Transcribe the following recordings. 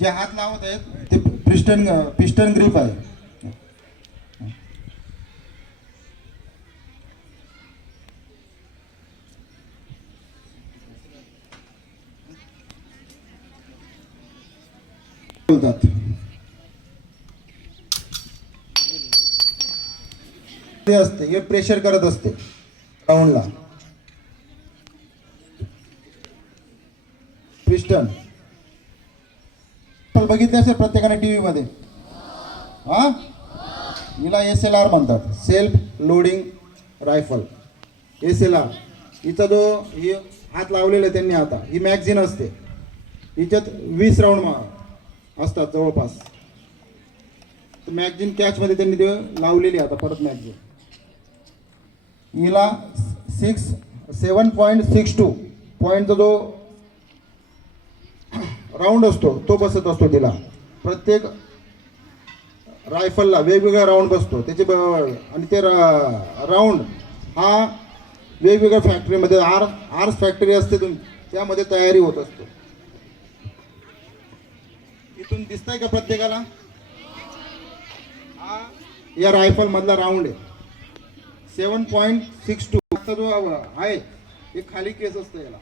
जे हात लावत आहेत ते पिस्टन पिस्टन ग्रीप आहे. बोलतात. ते असते हे प्रेशर करत असते राऊंडला पिस्टन बघितले असेल प्रत्येकाने टीव्ही मध्ये हा? हिला एस एल आर म्हणतात. Self loading rifle S L R हिचा जो ही हात लावलेला त्यांनी आता ही मॅगझिन असते. हिच्यात वीस राऊंड असतात जवळपास. मॅगझिन कॅचमध्ये त्यांनी ते लावलेली आता परत मॅगझिन हिला six seven point six two पॉईंटचा जो राऊंड असतो तो बसत असतो तिला. प्रत्येक रायफलला वेगवेगळा राऊंड बसतो. त्याचे ब आणि ते राऊंड हा वेगवेगळ्या फॅक्टरीमध्ये आर आर्स फॅक्टरी असते तुम त्यामध्ये तयारी होत असतो. इथून दिसतंय का प्रत्येकाला? हा या रायफल मधला राऊंड आहे. सेवन पॉईंट सिक्स टू जो आहे एक खाली केस असतो याला.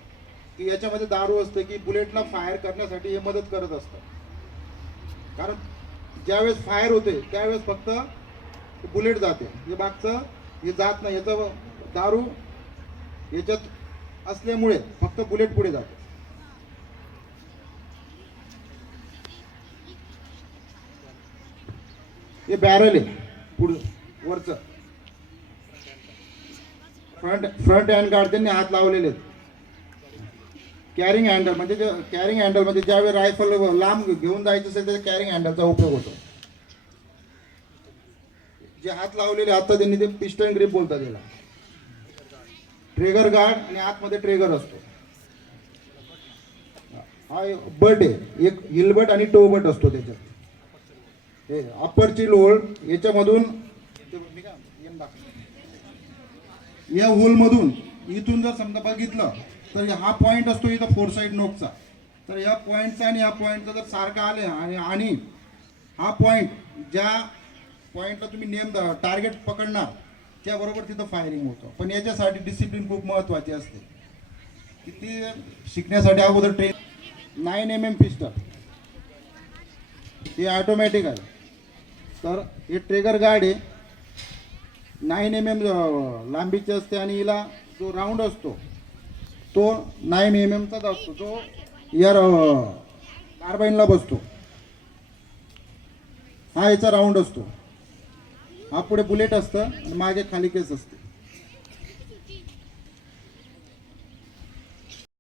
की याच्यामध्ये दारू असते की बुलेटला फायर करण्यासाठी हे मदत करत असतं. कारण ज्यावेळेस फायर होते त्यावेळेस फक्त बुलेट जाते. हे मागचं हे जात नाही याचं दारू याच्यात असल्यामुळे फक्त बुलेट पुढे जाते. हे बॅरल आहे पुढं वरचं. फ्रंट फ्रंट हँड गार्ड त्यांनी हात लावलेले आहेत. कॅरिंग हँडल म्हणजे जे कॅरिंग हँडल म्हणजे ज्यावेळी रायफल लांब घेऊन जायचं असेल तर कॅरिंग हँडलचा उपयोग होतो. जे हात लावलेले आता त्यांनी ते पिस्टन ग्रीप बोलतात त्याला ट्रेगर गार्ड आणि आतमध्ये ट्रेगर असतो. हा बट आहे. एक हिलबट आणि टोबट असतो त्याच्यात. हे अप्परची लोळ याच्यामधून या होलमधून इथून जर समजा बघितलं तर हा पॉईंट असतो इथं फोर साईड नोकचा तर या पॉईंटचा आणि या पॉईंटचा जर सारखा आले आणि आणि हा पॉईंट ज्या पॉईंटला तुम्ही नेम टार्गेट पकडणार त्याबरोबर तिथं फायरिंग होतं. पण याच्यासाठी डिसिप्लिन खूप महत्त्वाची असते. की ती शिकण्यासाठी अगोदर train nine M M pistol हे ऑटोमॅटिक आहे. तर हे ट्रेगर गाड आहे नाईन एम एम लांबीची असते आणि हिला जो राऊंड असतो तो नाईन एम एमचाच असतो तो या कार्बाईनला बसतो. हा याचा राऊंड असतो. हा पुढे बुलेट असतं आणि मागे खाली केस असते.